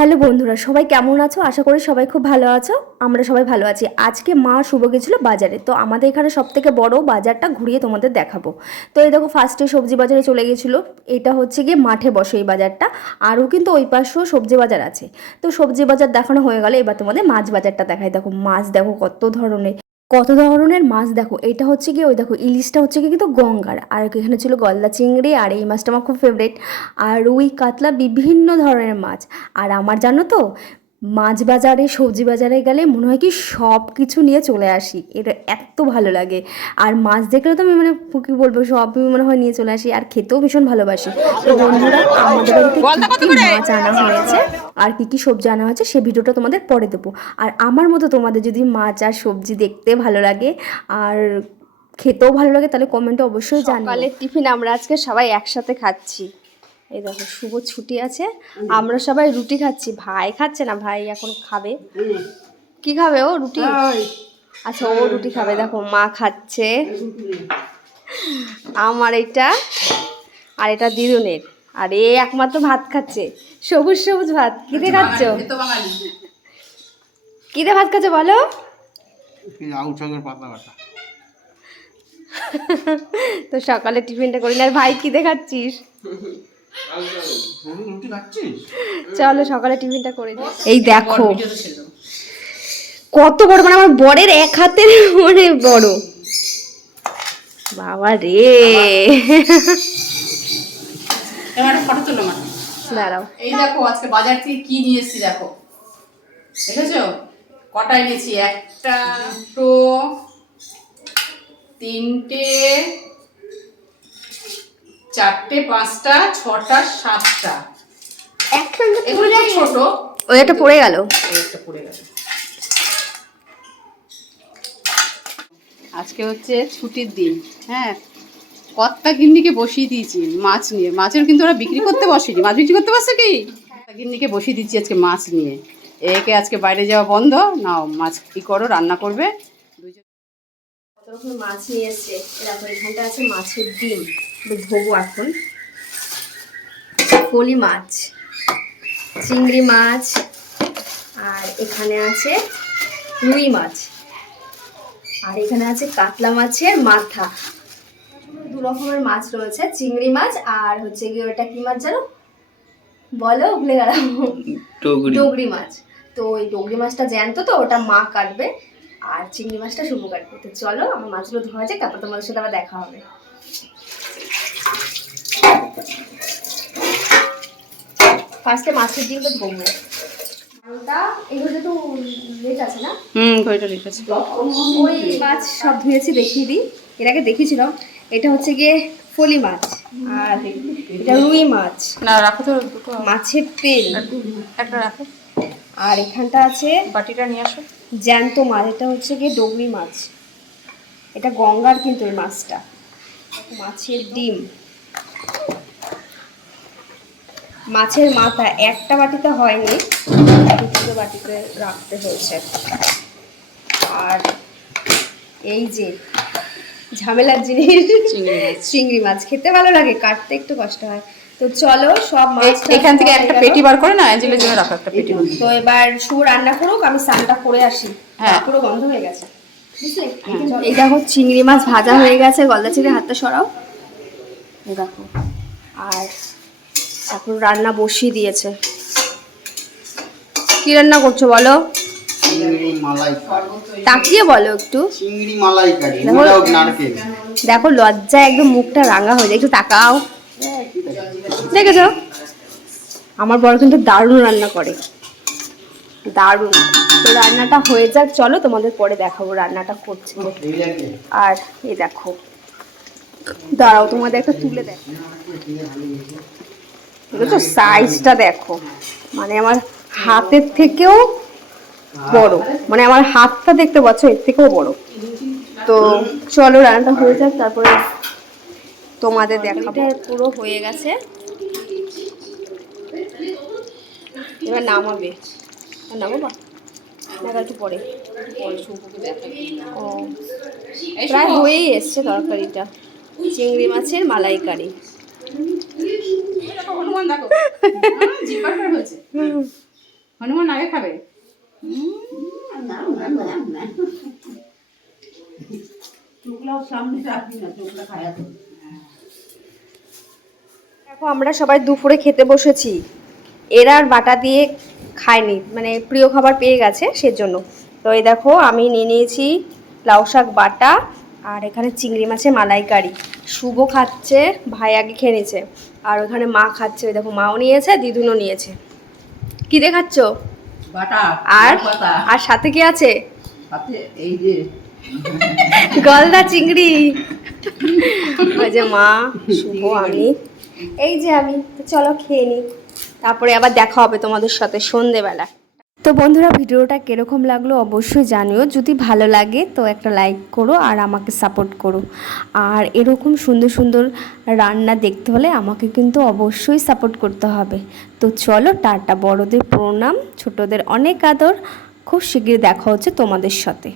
Hello বন্ধুরা, সবাই কেমন আছো? আশা করি সবাই খুব ভালো আছো। আমরা সবাই ভালো আছি। আজকে মা শুভ গেছিলো বাজারে, তো আমাদের এখানে সবথেকে বড় বাজারটা ঘুরিয়ে তোমাদের দেখাবো। তো এই দেখো, ফার্স্টে সবজি বাজারে চলে গেছিলো। এটা হচ্ছে গিয়ে মাঠে বসে এই বাজারটা। আরও কিন্তু ওই পাশেও সবজি বাজার আছে। তো সবজি বাজার দেখানো হয়ে গেলে এবার তোমাদের মাছ বাজারটা দেখাই। দেখো মাছ, দেখো কত ধরনের মাছ। দেখো এটা হচ্ছে কি, ওই দেখো ইলিশটা হচ্ছে কি কিন্তু গঙ্গার, আর এখানে ছিল গলদা চিংড়ি, আর এই মাছটা আমার খুব ফেভারিট। আর রুই কাতলা, বিভিন্ন ধরনের মাছ। আর আমার জানো তো, মাছ বাজারে সবজি বাজারে গেলে মনে হয় কি সব কিছু নিয়ে চলে আসি, এটা এত ভালো লাগে। আর মাছ দেখলে তো আমি মানে কী বলবো, সবই মনে হয় নিয়ে চলে আসি, আর খেতেও ভীষণ ভালোবাসি। তো বন্ধুরা, আমাদের বাড়িতে কী কী মাছ আনা হয়েছে আর কী কী সবজি আনা হয়েছে সে ভিডিওটা তোমাদের পরে দেবো। আর আমার মতো তোমাদের যদি মাছ আর সবজি দেখতে ভালো লাগে আর খেতেও ভালো লাগে, তাহলে কমেন্টে অবশ্যই জানিও। সকালের টিফিন আমরা আজকে সবাই একসাথে খাচ্ছি। এই দেখো, শুভ ছুটি আছে, আমরা সবাই রুটি খাচ্ছি। ভাই খাচ্ছে না, ভাই এখন খাবে। কি খাবে ও? রুটি। আচ্ছা, ও রুটি খাবে। দেখো মা খাচ্ছে, আমার এটা আর এটা দিদুনের, আর এ একমাত্র ভাত খাচ্ছে, সবুজ সবুজ ভাত। কিতে খাচ্ছ? কিতে ভাত খাচ্ছ বলো? তো সকালে টিফিনটা করি না। আর ভাই কিতে খাচ্ছিস? চলো সকালে টিফিনটা করে দিই। এই দেখো কত বড়, মানে আমার বরের এক হাতের মানে বড়। বাবা রে, ফটো তুলো না। দাঁড়াও। এই দেখো আজকে বাজার থেকে কি নিয়ে এসেছি দেখো, দেখেছো? কটা এনেছি? একটা, দুটো, তিনটে, চারটে, পাঁচটা, ছটা, সাতটা। এগুলো তো ছোট। ওই একটা পড়ে গেল। একটা পড়ে গেল। আজকে হচ্ছে ছুটির দিন, হ্যাঁ, কর্তা গিন্নিকে বসিয়ে দিয়েছি মাছ নিয়ে। মাছের কিন্তু ওরা বিক্রি করতে বসেনি, মাছ বিক্রি করতে বসে কি, গিন্নিকে বসিয়ে দিচ্ছি আজকে মাছ নিয়ে। একে আজকে বাইরে যাওয়া বন্ধ, নাও মাছ কি করো, রান্না করবে। কত রকম মাছ নিয়ে এসছে। এরকম এখানটা আছে মাছের ডিম, ধোবো এখন। ফলি মাছ, চিংড়ি মাছ, আর এখানে আছে রুই মাছ, আর এখানে আছে কাতলা মাছের মাথা। দু রকমের মাছ রয়েছে, চিংড়ি মাছ আর হচ্ছে গিয়ে ওটা কি মাছ জানো বলো, ভুলে গেলাম। ডগরি মাছ। তো ওই ডগরি মাছটা জ্যান্ত, তো ওটা মা কাটবে, আর চিংড়ি মাছটা শুভ কাটবে। তো চলো আমার মাছগুলো ধোয়া যায়, তারপর তোমাদের সাথে আবার দেখা হবে। ফার্স্টে মাছের ডিমটা ধোবো। ওটা এগুলো তো লেট আছে না? ওইটা ঠিক আছে। ওই মাছ সব ধুয়েছি, দেখিয়ে দিই। এর আগে দেখিয়েছিলাম। এটা হচ্ছে গিয়ে ফলি মাছ, আর এটা রুই মাছ। না রাখো তো, দুটো মাছের তেল একটা রাখো। আর এখানটা আছে বাটিটা নিয়ে আসো। জ্যান্ত মাছ, এটা হচ্ছে গিয়ে ডগরি মাছ, এটা গঙ্গার কিন্তু এই মাছটা। মাছের ডিম, মাছের মাথা একটা বাটিতে হয়নি, দুটো বাটিতে রাখতে হয়েছে। আর এই যে ঝামেলার জিনিস, চিংড়ি মাছ খেতে ভালো লাগে, কাটতে একটু কষ্ট হয়। তো চলো সব মাছ এখান থেকে একটা পেটি বার করে না, অ্যাঞ্জেলের জন্য রাখো একটা পেটি। তো এবার শুভ রান্না করুক, আমি স্নানটা করে আসি। হ্যাঁ, পুরো গন্ধ হয়ে গেছে। এই দেখো চিংড়ি মাছ ভাজা হয়ে গেছে, গলদা চিংড়ি, হাতটা সরাও। এই দেখো, আর এখন রান্না বসিয়ে দিয়েছে। কি রান্না করছো বলো? চিংড়ি মালাইকারি। তাকিয়ে বলো একটু। চিংড়ি মালাইকারি, উইদাউট নারকেল। দেখো লজ্জায় একদম মুখটা রাঙা হয়ে যায়, একটু তাকাও। দেখেছো, আমার বড় কিন্তু দারুণ রান্না করে, দারুণ। তো রান্নাটা হয়ে যাক, চলো তোমাদের পরে দেখাবো রান্নাটা করছে। আর এই দেখো, দাঁড়াও তোমাদের একটা তুলে দেখো, দেখেছো সাইজটা দেখো, মানে আমার হাতের থেকেও বড়, মানে আমার হাতটা দেখতে পাচ্ছ এর থেকেও বড়। তো চলো রান্নাটা হয়ে যাক, তারপরে তোমাদের দেখাবো। পুরো হয়ে গেছে, এবার নামাবে। নামাবো না একটু পরে? ও প্রায় হয়েই এসছে তরকারিটা, চিংড়ি মাছের মালাইকারি। হনুমান দেখো, জিব্বাটা হয়েছে। হনুমান আগে খাবে। দেখো আমরা সবাই দুপুরে খেতে বসেছি, এরা আর বাটা দিয়ে খায়নি, মানে প্রিয় খাবার পেয়ে গেছে সেজন্য। তো এই দেখো আমি নিয়ে নিয়েছি লাউ শাক বাটা, আর এখানে চিংড়ি মাছের মালাইকারি। শুভ খাচ্ছে, ভাই আগে খেয়ে নিয়েছে, আর ওখানে মা খাচ্ছে। ওই দেখো মাও নিয়েছে, দিদুনও নিয়েছে। কি দেখাচ্ছ? বাটা আর আর সাথে কি আছে? সাথে এই যে গলদা চিংড়ি। ওই যে মা, শুভ, আমি, এই যে আমি। তো চলো খেয়ে নিই, তারপরে আবার দেখা হবে তোমাদের সাথে সন্ধেবেলা। তো বন্ধুরা ভিডিওটা কীরকম লাগলো অবশ্যই জানিও। যদি ভালো লাগে তো একটা লাইক করো আর আমাকে সাপোর্ট করো। আর এরকম সুন্দর সুন্দর রান্না দেখতে হলে আমাকে কিন্তু অবশ্যই সাপোর্ট করতে হবে। তো চলো টাটা, বড়দের প্রণাম, ছোটদের অনেক আদর। খুব শীঘ্রই দেখা হচ্ছে তোমাদের সাথে।